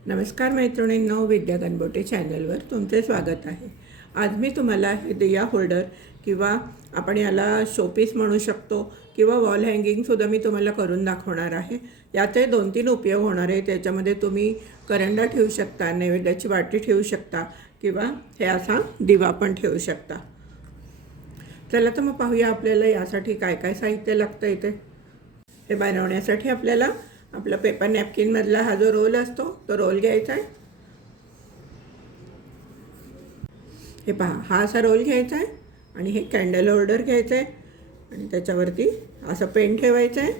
नमस्कार मैत्रिणींनो, विद्या गणबोटे चॅनलवर तुमचे स्वागत आहे। आज मी तुम्हाला हे दिया होल्डर किंवा आपण याला शोपीस म्हणू शकतो किंवा वॉल हँगिंगसुद्धा मी तुम्हाला करून दाखवणार आहे। याचे 2-3 उपयोग होणार आहे। त्याच्यामध्ये तुम्ही करंडा ठेवू शकता, नैवेद्याची वाटी ठेवू शकता किंवा हे असा दिवा पण ठेवू शकता। चला तर मग पाहूया आपल्याला यासाठी काय काय साहित्य लागतं इथे। हे बनवण्यासाठी आपल्याला आपला पेपर नॅपकिन मधला हा जो रोल असतो तो रोल घ्यायचा आहे। हे पहा, हा असा रोल घ्यायचा आहे आणि हे कॅन्डल होल्डर घ्यायचं आहे आणि त्याच्यावरती असं पेन ठेवायचं आहे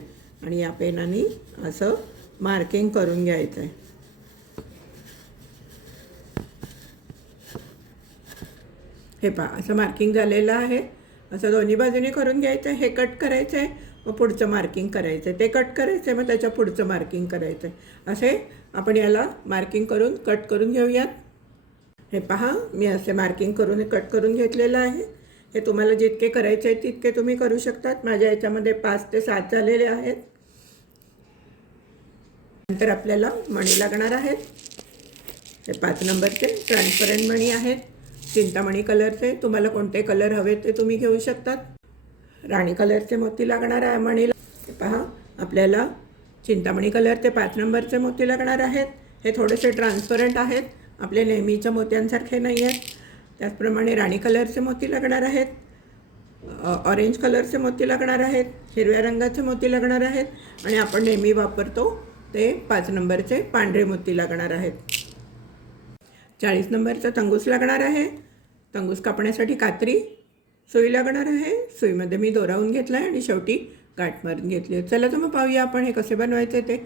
आणि या पेनाने असं मार्किंग करून घ्यायचं आहे। हे पहा, असं मार्किंग झालेलं आहे। असं दोन्ही बाजूने करून घ्यायचं आहे। हे कट करायचं आहे, मग पुढचं मार्किंग करायचं आहे, ते कट करायचं आहे, मग त्याच्या पुढचं मार्किंग करायचं आहे। असे आपण याला मार्किंग करून कट करून घेऊयात। हे पहा, मी असे मार्किंग करून कट करून घेतलेलं आहे। हे तुम्हाला जितके करायचे आहेत तितके तुम्ही करू शकतात। माझ्या याच्यामध्ये 5 ते 7 झालेले आहेत। नंतर आपल्याला मणी लागणार आहेत। हे 5 नंबरचे ट्रान्सपरंट मणी आहेत, चिंतामणी कलरचे। तुम्हाला कोणते कलर हवे ते तुम्ही घेऊ शकतात। राणी कलरचे मोती लागणार आहे मणीला। हे पहा, आपल्याला चिंतामणी कलरचे 5 नंबरचे मोती लागणार आहेत। हे थोडेसे ट्रान्सपरंट आहेत, आपले नेहमीच्या मोत्यांसारखे नाही आहेत। त्याचप्रमाणे राणी कलरचे मोती लागणार आहेत, ऑरेंज कलरचे मोती लागणार आहेत, हिरव्या रंगाचे मोती लागणार आहेत आणि आपण नेहमी वापरतो ते 5 नंबरचे पांढरे मोती लागणार आहेत। 40 नंबरचा तंगूस लागणार आहे। तंगूस कापण्यासाठी कात्री, सुई लागणार आहे। सुईमध्ये मी दोरावून घेतला आहे आणि शेवटी गाठ मारून घेतली आहे। चला तर मग पाहूया आपण हे कसे बनवायचे ते।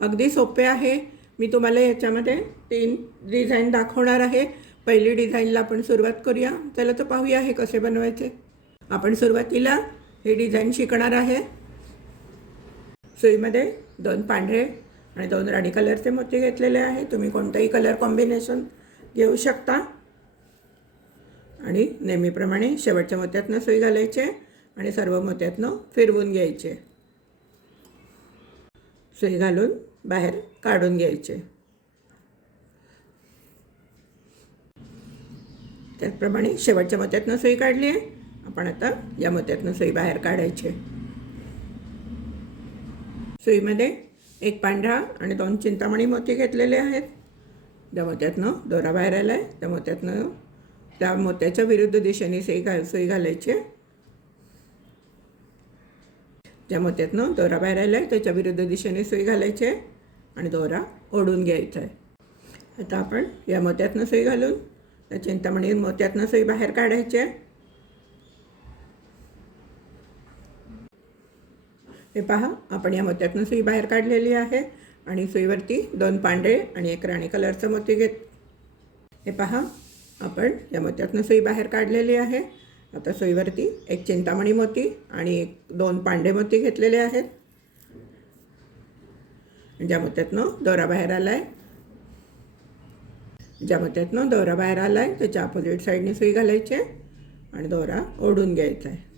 अगदी सोपे आहे। मी तुम्हाला याच्यामध्ये 3 डिझाईन दाखवणार आहे। पहिली डिझाईनला आपण सुरुवात करूया। चला तर पाहूया हे कसे बनवायचे। आपण सुरुवातीला हे डिझाईन शिकणार आहे। सुईमध्ये 2 पांढरे आणि 2 राणी कलरचे मोती घेतलेले आहे। तुम्ही कोणतेही कलर कॉम्बिनेशन घेऊ शकता आणि नेहमीप्रमाणे शेवटच्या मोत्यातनं सुई घालायचे आणि सर्व मोत्यातनं फिरवून घ्यायचे। सुई घालून बाहेर काढून घ्यायचे। त्याचप्रमाणे शेवटच्या मोत्यातनं सुई काढली आहे। आपण आता या मोत्यातनं सुई बाहेर काढायची। सुईमध्ये 1 पांढरा आणि 2 चिंतामणी मोती घेतलेले आहेत। ज्या मोत्यातनं दोरा बाहेर आला आहे त्या मोत्यातनं त्या मोत्याच्या विरुद्ध दिशेने सुई घालायची। ज्या मोत्यातनं दोरा बाहेर आला आहे त्याच्या विरुद्ध दिशेने सुई घालायची आणि दोरा ओढून घ्यायचा आहे। आता आपण या मोत्यातनं सुई घालून त्या चिंतामणी मोत्यातनं सुई बाहेर काढायची। हे पहा, आपण या मोत्यातनं सुई बाहेर काढलेली आहे आणि सुईवरती 2 पांढरे आणि 1 राणी कलरचं मोती घेत। हे पहा, आपण या मोत्यातनं सुई बाहेर काढलेली आहे। आता सुईवरती 1 चिंतामणी मोती आणि 2 पांढरे मोती घेतलेले आहेत। ज्या मोत्यातनं दोरा बाहेर आलाय त्याच्या अपोजिट साईडने सुई घालायची आणि दोरा ओढून घ्यायचा आहे।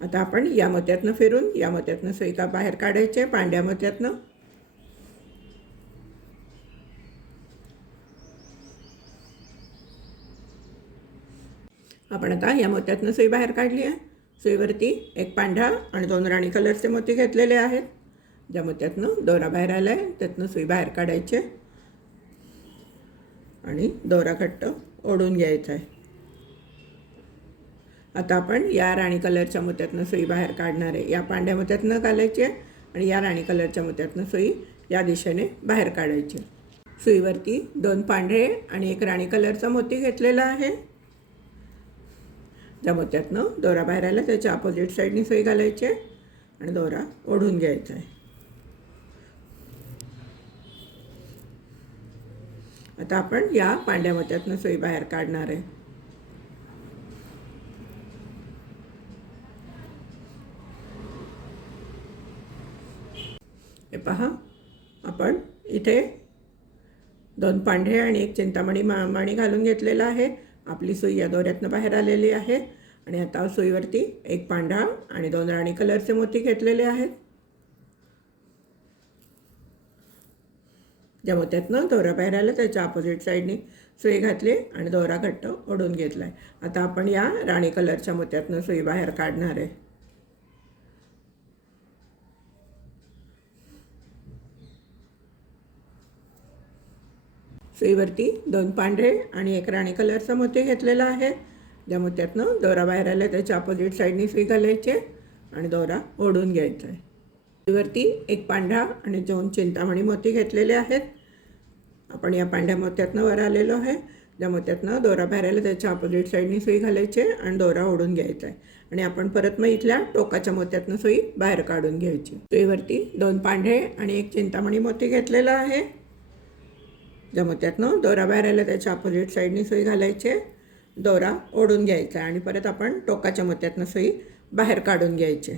आता आपण या मोत्यातनं फिरून या मोत्यातनं सुई बाहेर काढायचे पांढऱ्या मोत्यातनं। आपण आता या मोत्यातनं सुई बाहेर काढली आहे। सुईवरती 1 पांढरा आणि 2 राणी कलरचे मोती घेतलेले आहेत। ज्या मोत्यातनं दोरा बाहेर आला आहे त्यातनं सुई बाहेर काढायचे आणि दोरा घट्ट ओढून घ्यायचा आहे। आता आपण या राणी कलरच्या मोत्यातनं सुई बाहेर काढणार आहे। या पांढऱ्या मोत्यातनं घालायची आणि या राणी कलरच्या मोत्यातनं सुई या दिशेने बाहेर काढायची। सुईवरती 2 पांढरे आणि 1 राणी कलरचा मोती घेतलेला आहे। ज्या मोत्यातनं दोरा बाहेर आला त्याच्या अपोजिट साईडने सुई घालायची आणि दोरा ओढून घ्यायचा आहे। आता आपण या पांढऱ्या मोत्यातनं सुई बाहेर काढणार आहे। हे पहा, आपण इथे 2 पांढरे आणि 1 चिंतामणी मणी घालून घेतलेला आहे। आपली सुई या दोऱ्यातनं बाहेर आलेली आहे आणि आता सुईवरती एक पांढरा आणि 2 राणी कलरचे मोती घेतलेले आहेत. ज्या मोत्यातनं दोरा बाहेर आला त्याच्या अपोजिट साईडने सुई घातली आणि दोरा घट्ट ओढून घेतला आहे. आता आपण या राणी कलरच्या मोत्यातनं सुई बाहेर काढणार आहे. सुईवरती 2 पांढरे आणि 1 राणी कलरचा मोती घेतलेला आहे. ज्या मोत्यातनं दोरा बाहेर आला त्याच्या अपोजिट साईडने सुई घालायची आणि दोरा ओढून घ्यायचा आहे. सुईवरती 1 पांढरा आणि 2 चिंतामणी मोती घेतलेले आहेत. आपण या पांढऱ्या मोत्यातनं वर आलेलो आहे. ज्या मोत्यातनं दोरा बाहेर आला त्याच्या अपोजिट साईडने सुई घालायची आणि दोरा ओढून घ्यायचा आहे आणि आपण परत मग इथल्या टोकाच्या मोत्यातनं सुई बाहेर काढून घ्यायची. सुईवरती 2 पांढरे आणि 1 चिंतामणी मोती घेतलेला आहे. ज्या मोत्यातनं दोरा बाहेर आला त्याच्या अपोजिट साईडने सुई घालायची, दोरा ओढून घ्यायचा आणि परत आपण टोकाच्या मोत्यातनं सुई बाहेर काढून घ्यायची.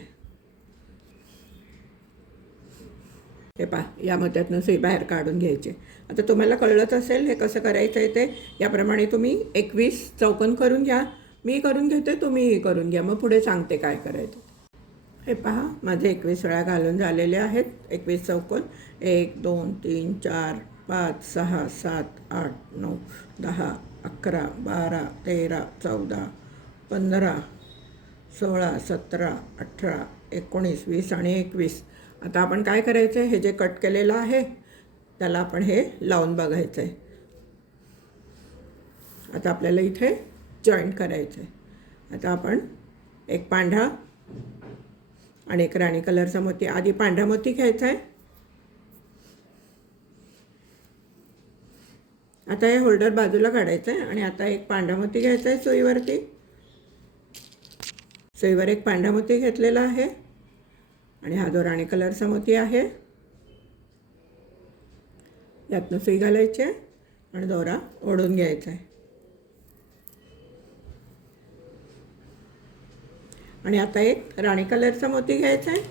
हे पहा, या मोत्यातनं सुई बाहेर काढून घ्यायची. आता तुम्हाला कळलंच असेल हे कसं करायचं आहे ते. याप्रमाणे तुम्ही 21 चौकोन करून घ्या. मी करून घेते, तुम्हीही करून घ्या, मग पुढे सांगते काय करायचं. हे पहा, माझे 21 वेळा घालून झालेले आहेत 21 चौकोन. 1 2 3 4 5 6 7 8 9 10 11 12 13 14 15 16 17 18 19 20 आणि 21. आता आपण काय करायचं आहे, हे जे कट केलेलं आहे त्याला आपण हे लावून बघायचं आहे. आता आपल्याला इथे जॉईंट करायचं आहे. आता आपण 1 पांढरा आणि 1 राणी कलरचा मोती, आधी पांढरा मोती घ्यायचा आहे. आता हे होल्डर बाजूला काढायचं आहे आणि आता 1 पांढरा मोती घ्यायचा आहे सुईवरती. सुईवर 1 पांढरा मोती घेतलेला आहे आणि हा जो राणी कलरचा मोती आहे यातनं सुई घालायची आणि दोरा ओढून घ्यायचा आहे. आणि आता 1 राणी कलरचा मोती घ्यायचा आहे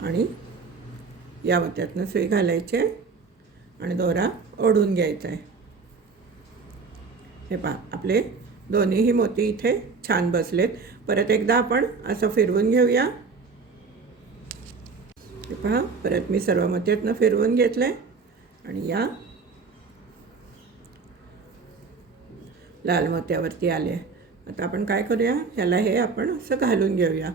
आणि या मोत्यातनं सुई घालायची आणि दोरा ओढून घ्यायचा आहे. हे पहा, आपले दोन्हीही मोती इथे छान बसलेत. परत एकदा आपण असं फिरवून घेऊया. हे पहा, परत मी सर्व मोत्यातनं फिरवून घेतलंय आणि या लाल मोत्यावरती आले. आता आपण काय करूया, ह्याला हे आपण असं घालून घेऊया.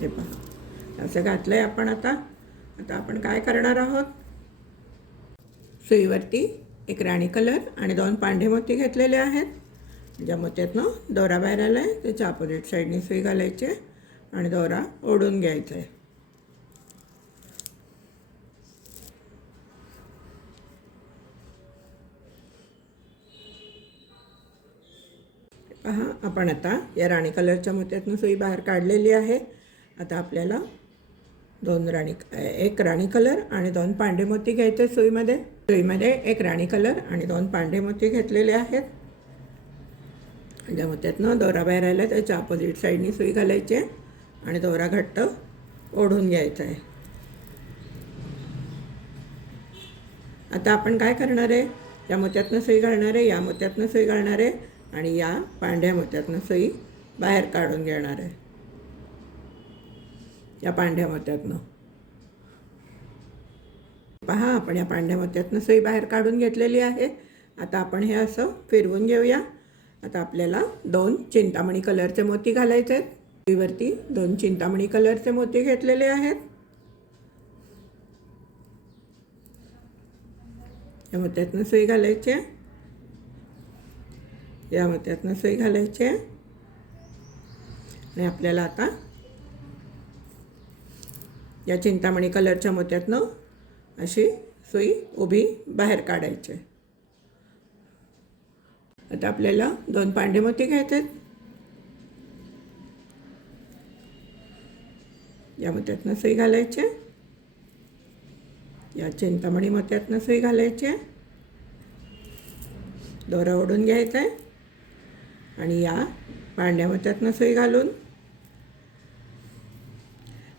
हे पहा, असं घातलंय आपण. आता आपण काय करणार आहोत, सुईवरती 1 राणी कलर आणि 2 पांढरे मोती घेतलेले आहेत. ज्या मोत्यातनं दोरा बाहेर आला आहे त्याच्या अपोजिट साईडने सुई घालायचे आणि दोरा ओढून घ्यायचा आहे. पहा, आपण आता या राणी कलरच्या मोत्यातनं सुई बाहेर काढलेली आहे. आता आपल्याला 1 राणी कलर आणि 2 पांढरे मोती घ्यायचे सुईमध्ये. 1 राणी कलर आणि 2 पांढरे मोती घेतलेले आहेत. ज्या मोत्यातनं दोरा बाहेर आला त्याच्या अपोजिट साईडनी सुई घालायची आणि दोरा घट्ट ओढून घ्यायचा आहे. आता आपण काय करणार आहे, या मोत्यातनं सुई घालणार आहे, या मोत्यातनं सुई घालणार आहे आणि या पांढऱ्या मोत्यातनं सुई बाहेर काढून घेणार आहे. या पांढऱ्या मोत्यातनं पहा, आपण या पांढऱ्या मोत्यातनं सुई बाहेर काढून घेतलेली आहे. आता आपण हे असं फिरवून घेऊया. आता आपल्याला 2 चिंतामणी कलरचे मोती घालायचे आहेत. सुईवरती 2 चिंतामणी कलरचे मोती घेतलेले आहेत. या मोत्यातनं सुई घालायची, या मोत्यातनं सुई घालायची आणि आपल्याला आता या चिंतामणी कलरच्या मोत्यातनं अशी सुई उभी बाहेर काढायची. आता आपल्याला 2 पांढरे मोती घ्यायचे आहेत. या मोत्यातनं सुई घालायची, या चिंतामणी मोत्यातनं सुई घालायची, दोरा ओढून घ्यायचा आहे आणि या पांढऱ्या मोत्यातनं सुई घालून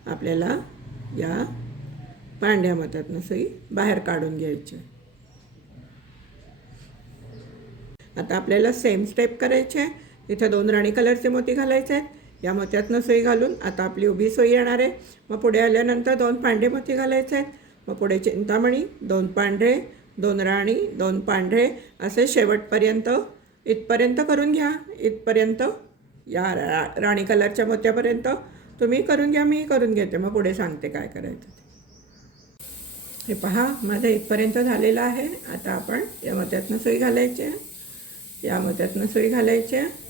आपल्याला या पांढऱ्या मोत्यातनं सुई बाहेर काढून घ्यायची. आता आपल्याला सेम स्टेप करायचे आहे. इथे 2 राणी कलरचे मोती घालायचे आहेत. या मोत्यातनं सुई घालून आता आपली उभी सुई येणार आहे. मग पुढे आल्यानंतर 2 पांढरे मोती घालायचे आहेत. मग पुढे चिंतामणी, 2 पांढरे, 2 राणी, 2 पांढरे, असे शेवटपर्यंत इथपर्यंत करून घ्या. इथपर्यंत या राणी कलरच्या मोत्यापर्यंत तुम्ही करून घ्या, मी करून घेते, मग पुढे सांगते काय करायचं ते. हे पहा, माझं इथपर्यंत झालेलं आहे. आता आपण या मोत्यातनं सुई घालायची आहे. या मोत्यातनं सुई घालायची आहे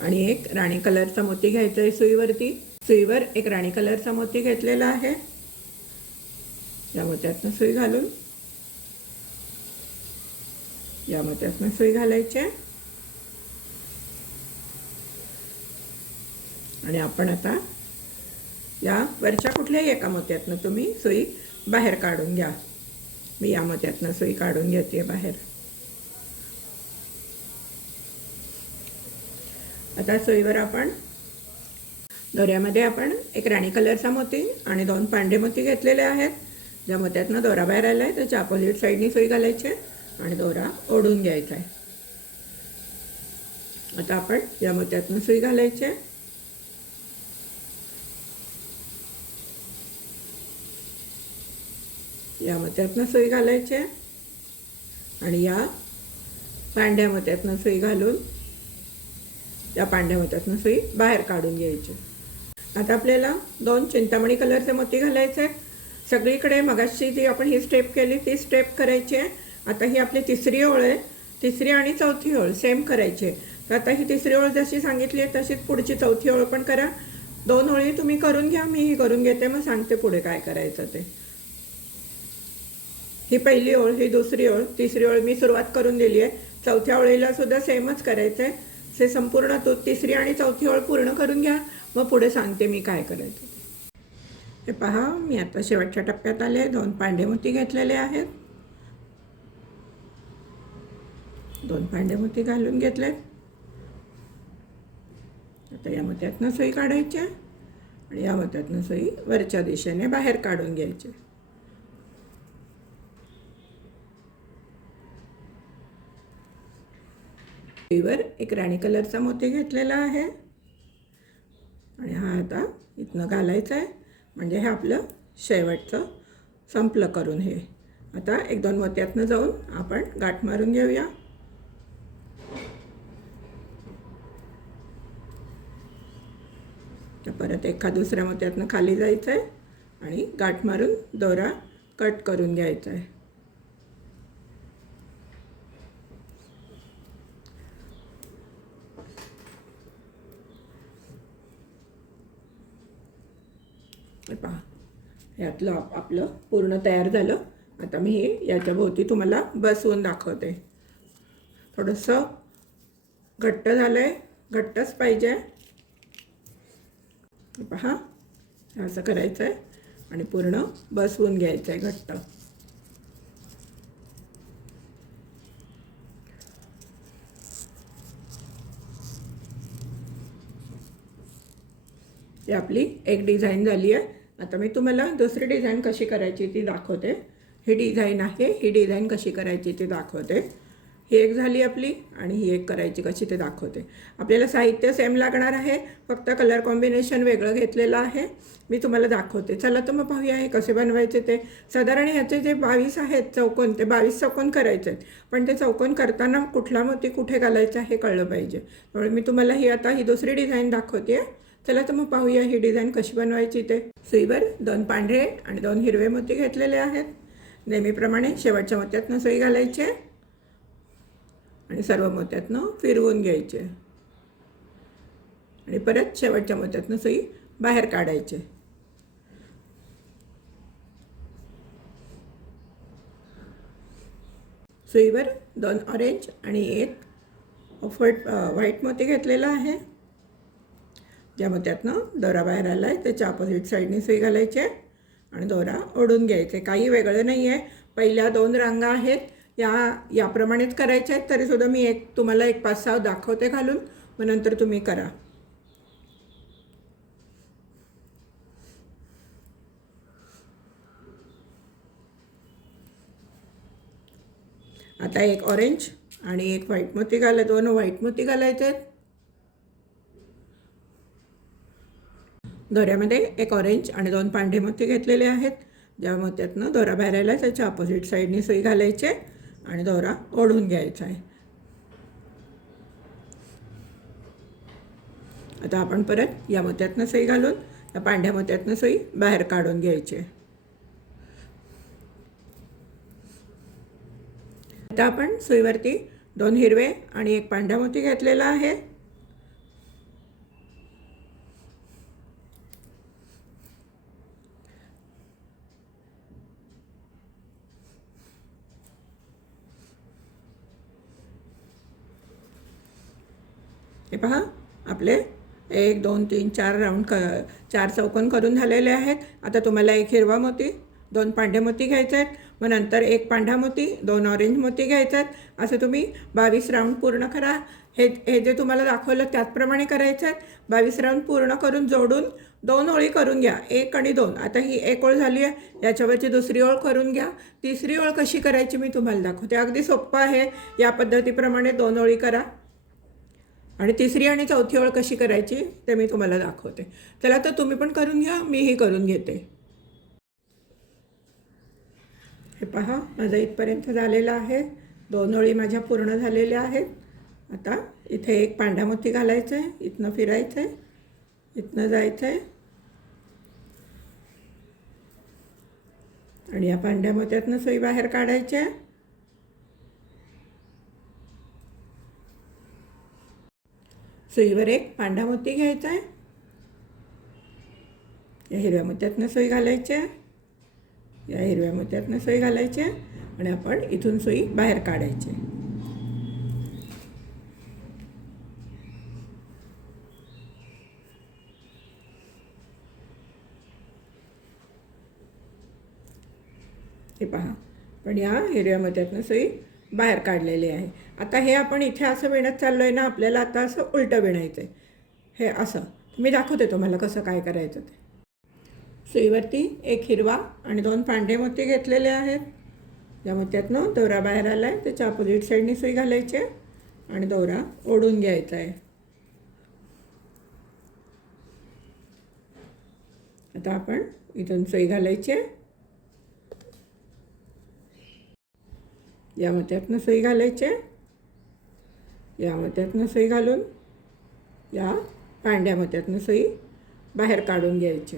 आणि एक राणी कलरचा मोती घ्यायचा आहे सुईवरती. सुईवर एक राणी कलरचा मोती घेतलेला आहे. या मोत्यातनं सुई घालून या मोत्यातनं सुई घालायची आहे आणि आपण आता या वरच्या कुठल्याही एका मोत्यातनं तुम्ही सुई बाहेर काढून घ्या. मी या मोत्यातनं सुई काढून घेते बाहेर. आता सुईवर आपण दोऱ्यामध्ये आपण एक राणी कलरचा मोती आणि 2 पांढरे मोती घेतलेले आहेत. ज्या मोत्यातनं दोरा बाहेर आला आहे त्याच्या अपोजिट साईडनी सुई घालायची आणि दोरा ओढून घ्यायचा आहे. आता आपण या मोत्यातनं सुई घालायची. या मोत्यातनं सुई घालायची आणि या पांढऱ्या मोत्यातनं सुई घालून या पांढऱ्या मोत्यातनं सुई बाहेर काढून घ्यायची. आता आपल्याला 2 चिंतामणी कलरचे मोती घालायचे आहेत. सगळीकडे मगाशी जी आपण ही स्टेप केली ती स्टेप करायची आहे. आता ही आपली तिसरी ओळ आहे. तिसरी आणि चौथी ओळ सेम करायची आहे. तर आता ही तिसरी ओळ जशी सांगितली आहे तशीच पुढची चौथी ओळ पण करा. 2 ओळी तुम्ही करून घ्या, मी ही करून घेते, मग सांगते पुढे काय करायचं ते. ही पहिली ओळ, ही दुसरी ओळ, तिसरी ओळ मी सुरुवात करून दिली आहे. चौथ्या ओळीला सुद्धा सेमच करायचं आहे. से संपूर्ण तिसरी आणि चौथी ओळ पूर्ण करून घ्या, मग पुढे सांगते मी काय करायचं. हे पहा, मी आता शेवटच्या टप्प्यात आले. 2 पांढरे मोती घेतलेले आहेत. 2 पांढरे मोती घालून घेतलेत. आता या मोत्यातनं सुई काढायची आणि या मोत्यातनं सुई वरच्या दिशेने बाहेर काढून घ्यायची. सुईवर एक राणी कलरचा मोती घेतलेला आहे आणि हा आता इथनं घालायचा आहे. म्हणजे हे आपलं शेवटचं संपलं करून. हे आता 1-2 मोत्यातनं जाऊन आपण गाठ मारून घेऊया. तर परत एका दुसऱ्या मोत्यातनं खाली जायचं आहे आणि गाठ मारून दोरा कट करून घ्यायचा आहे. पहा, यातलं आपलं पूर्ण तयार झालं. आता मी हे याच्या भोवती तुम्हाला बसवून दाखवते. थोडंसं घट्ट झालं आहे, घट्टच पाहिजे. पहा, असं करायचं आहे आणि पूर्ण बसवून घ्यायचं आहे घट्ट. ही आपली एक डिझाईन झाली आहे. आता मी तुम्हाला दुसरी डिझाईन कशी करायची ती दाखवते. ही डिझाईन आहे, ही डिझाईन कशी करायची ती दाखवते. ही एक झाली आपली आणि ही एक करायची कशी ते दाखवते. आपल्याला साहित्य सेम लागणार आहे, फक्त कलर कॉम्बिनेशन वेगळं घेतलेलं आहे. मी तुम्हाला दाखवते. चला तर मग पाहूया हे कसे बनवायचे ते. साधारण ह्याचे जे 22 आहेत चौकोन, ते 22 चौकोन करायचे आहेत. पण ते चौकोन करताना कुठला मोती कुठे घालायचा हे कळलं पाहिजे. त्यामुळे मी तुम्हाला ही दुसरी डिझाईन दाखवते. चला तर मग पाहूया ही डिझाईन कशी बनवायची ते. सुईवर 2 पांढरे आणि 2 हिरवे मोती घेतलेले आहेत. नेहमीप्रमाणे शेवटच्या मोत्यातनं सुई घालायची आणि सर्व मोत्यातनं फिरवून घ्यायचे आणि परत शेवटच्या मोत्यातनं सुई बाहेर काढायचे. सुईवर 2 ऑरेंज आणि 1 व्हाईट मोती घेतलेला आहे. ज्या मोत्यातनं दोरा बाहेर आला आहे त्याच्या अपोजिट साईडने सुई घालायची आणि दोरा ओढून घ्यायचे. काही वेगळं नाही आहे. पहिल्या 2 रांगा आहेत याप्रमाणेच करायच्या आहेत. तरीसुद्धा मी तुम्हाला 5-6 दाखवते घालून, मग नंतर तुम्ही करा. आता एक ऑरेंज आणि एक व्हाईट मोती दोन व्हाईट मोती घालायचे आहेत. दोऱ्यामध्ये एक ऑरेंज आणि दोन पांढरे मोती घेतलेले आहेत. ज्या मोत्यातनं दोरा बाहेर आला त्याच्या अपोजिट साईडने सुई घालायची आणि दोरा ओढून घ्यायचा आहे. आता आपण परत या मोत्यातनं सुई घालून या पांढऱ्या मोत्यातनं सुई बाहेर काढून घ्यायची. आता आपण सुईवरती दोन हिरवे आणि एक पांढरा मोती घेतलेला आहे. हे पहा आपले 1 2 3 4 राऊंड 4 चौकोन करून झालेले आहेत. आता तुम्हाला एक हिरवा मोती, दोन पांढरे मोती घ्यायचे आहेत. मग नंतर एक पांढरा मोती, दोन ऑरेंज मोती घ्यायचे आहेत. असं तुम्ही 22 राऊंड पूर्ण करा. हे जे तुम्हाला दाखवलं त्याचप्रमाणे करायचं आहे. 22 राऊंड पूर्ण करून जोडून 2 ओळी करून घ्या, 1 आणि 2. आता ही एक ओळ झाली आहे, याच्यावरची दुसरी ओळ करून घ्या. तिसरी ओळ कशी करायची मी तुम्हाला दाखवते. अगदी सोपं आहे. या पद्धतीप्रमाणे 2 ओळी करा आणि तिसरी आणि चौथी ओळ कशी करायची ते मी तुम्हाला दाखवते. चला तर तुम्ही पण करून घ्या, मीही करून घेते. हे पहा माझं इथपर्यंत झालेलं आहे. 2 ओळी माझ्या पूर्ण झालेल्या आहेत. आता इथे एक पांढरा मोती घालायचं आहे, इथनं फिरायचं आहे, इथनं जायचं आहे आणि या पांढऱ्या मोत्यातनं सुई बाहेर काढायची आहे. सुईवर एक पांढरा मोती घ्यायचा आहे, या हिरव्या मोत्यातनं सुई घालायची आहे, या हिरव्या मोत्यातनं सुई घालायची आहे आणि आपण इथून सुई बाहेर काढायची. हे पहा पण या हिरव्या मोत्यातनं सुई बाहेर काढलेली आहे. आता हे आपण इथे असं विणत चाललो आहे ना, आपल्याला आता असं उलटं विणायचं आहे. हे असं मी दाखवते तुम्हाला कसं काय करायचं ते. सुईवरती एक हिरवा आणि 2 पांढरे मोती घेतलेले आहेत. या मोत्यातनं दोरा बाहेर आला आहे, त्याच्या अपोजिट साईडने सुई घालायची आणि दोरा ओढून घ्यायचा आहे. आता आपण इथून सुई घालायची आहे, या मोत्यातनं सुई घालायची, या मोत्यातनं सुई घालून या पांढऱ्या मोत्यातनं सुई बाहेर काढून घ्यायची.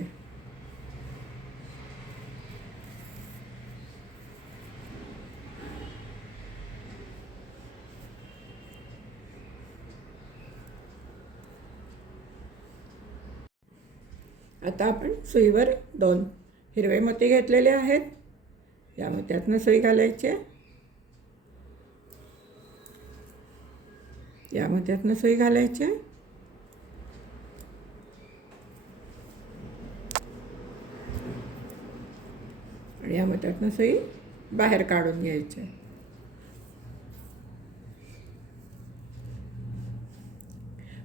आता आपण सुईवर 2 हिरवे मोती घेतलेले आहेत. या मोत्यातनं सुई घालायची, या मोत्यातनं सुई घालायची आणि या मोत्यातनं सुई बाहेर काढून घ्यायची.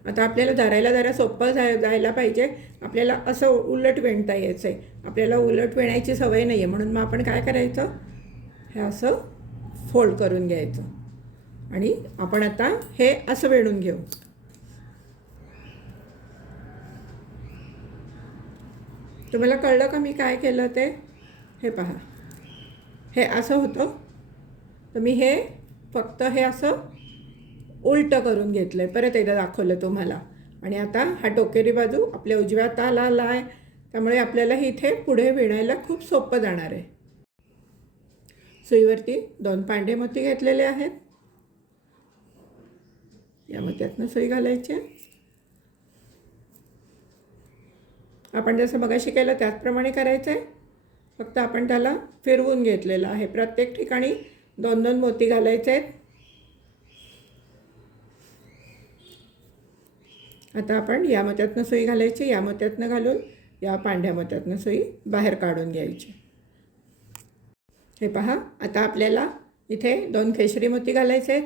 आता आपल्याला धरायला जरा सोपं जायला पाहिजे. आपल्याला असं उलट विणता यायचं आहे. आपल्याला उलट विणायची सवय नाही आहे, म्हणून मग आपण काय करायचं, हे असं फोल्ड करून घ्यायचं आणि आपण आता हे असं विणून घेऊ. तुम्हाला कळलं का मी काय केलं ते. हे पहा हे असं होतं, तर मी हे फक्त हे असं उलटं करून घेतलं आहे. परत एकदा दाखवलं तुम्हाला. आणि आता हा टोकेरी बाजू आपल्या उजव्या हाताला आला आहे, त्यामुळे आपल्याला इथे पुढे विणायला खूप सोपं जाणार आहे. सुईवरती 2 पांढरे मोती घेतलेले आहेत. या मोत्यातनं सुई घालायची. आपण जसं मगाशी केलं त्याचप्रमाणे करायचं आहे, फक्त आपण त्याला फिरवून घेतलेलं आहे. प्रत्येक ठिकाणी 2-2 मोती घालायचे आहेत. आता आपण या मोत्यातनं सुई घालायची, या मोत्यातनं घालून या पांढऱ्या मोत्यातनं सुई बाहेर काढून घ्यायची. हे पहा आता आपल्याला इथे 2 केशरी मोती घालायचे आहेत,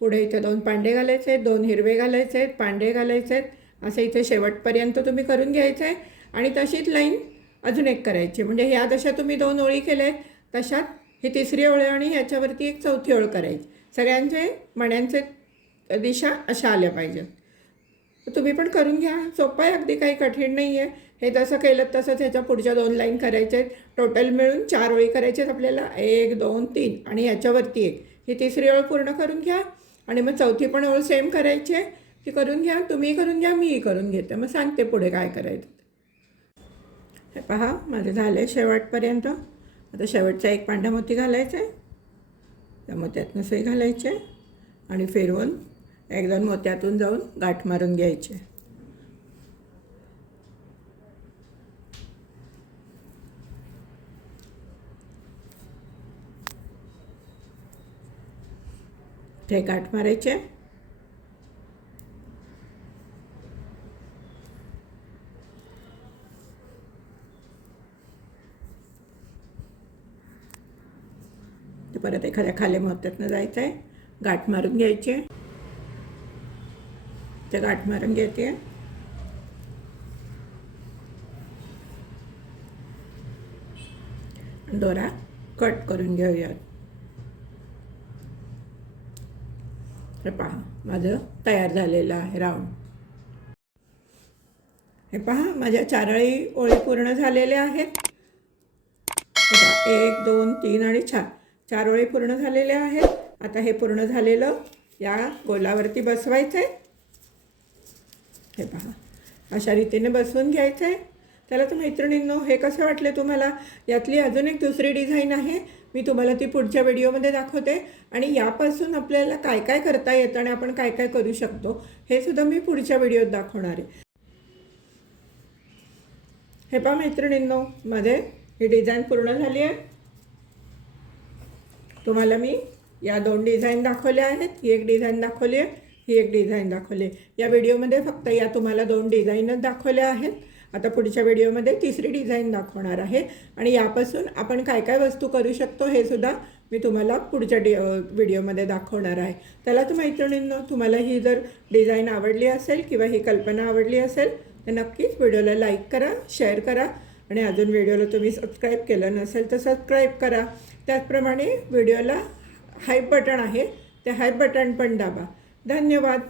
पुढे इथे 2 पांढरे घालायचे आहेत, 2 हिरवे घालायचे आहेत, पांढरे घालायचे आहेत. असं इथे शेवटपर्यंत तुम्ही करून घ्यायचं आहे आणि तशीच लाईन अजून एक करायची. म्हणजे ह्या जशा तुम्ही 2 ओळी केल्या आहेत तशाच ही तिसरी ओळ आहे आणि ह्याच्यावरती एक चौथी ओळ करायची. सगळ्यांचे मण्यांचे दिशा अशा आल्या पाहिजेत. तुम्ही पण करून घ्या, सोपं आहे, अगदी काही कठीण नाही आहे. हे जसं केलं तसंच ह्याच्या पुढच्या 2 लाईन करायच्या आहेत. टोटल मिळून 4 ओळी करायच्या आहेत आपल्याला. 1 2 3 आणि याच्यावरती एक. ही तिसरी ओळ पूर्ण करून घ्या आणि मग चौथी पण ओळ सेम करायची आहे. ती करून घ्या, तुम्हीही करून घ्या, मीही करून घेते. मग सांगते पुढे काय करायचं. हे पहा, माझं झालं आहे शेवटपर्यंत. आता शेवटचा एक पांढरा मोती घालायचा आहे. त्या मोत्यातनं सुई घालायचे आणि फिरवून 1-2 मोत्यातून जाऊन गाठ मारून घ्यायचे. ते गाठ मारायचे. ते परत एखाद्या खाली मोत्यातनं जायचं आहे, गाठ मारून घ्यायचे. ते गाठ मारून घेते. दोरा कट करून घेऊयात. हे पहा, माझं तयार झालेलं आहे राऊंड. हे पहा, माझ्या 4 ओळी पूर्ण झालेल्या आहेत. 1 2 3 आणि 4 ओळी पूर्ण झालेल्या आहेत. आता हे पूर्ण झालेलं या गोलावरती बसवायचं आहे. हे पहा, अशा रीतीने बसवून घ्यायचं आहे. त्याला तर मैत्रिणींनो, हे कसं वाटले तुम्हाला? यातली अजून एक दुसरी डिझाईन आहे, मी तुम्हाला ती पुढच्या व्हिडिओमध्ये दाखवते. आणि यापासून आपल्याला काय काय करता येतं आणि आपण काय काय करू शकतो हे सुद्धा मी पुढच्या व्हिडिओत दाखवणार आहे. हे पहा मैत्रिणींनो, मध्ये ही डिझाईन पूर्ण झाली आहे. तुम्हाला मी या 2 डिझाईन दाखवल्या आहेत. ही एक डिझाईन दाखवली आहे, ही एक डिझाईन दाखवली आहे. या व्हिडिओमध्ये फक्त या तुम्हाला 2 डिझाईनच दाखवल्या आहेत. आता पुढच्या व्हिडिओमध्ये तिसरी डिझाईन दाखवणार आहे आणि यापासून आपण काय काय वस्तू करू शकतो हे सुद्धा मी तुम्हाला पुढच्या व्हिडिओमध्ये दाखवणार आहे. त्याला तर मैत्रिणींनो, तुम्हाला ही जर डिझाईन आवडली असेल किंवा ही कल्पना आवडली असेल तर नक्कीच व्हिडिओला लाईक करा, शेअर करा आणि अजून व्हिडिओला तुम्ही सबस्क्राईब केलं नसेल तर सबस्क्राईब करा. त्याचप्रमाणे व्हिडिओला हाईप बटन आहे, ते हाईप बटन पण दाबा. धन्यवाद.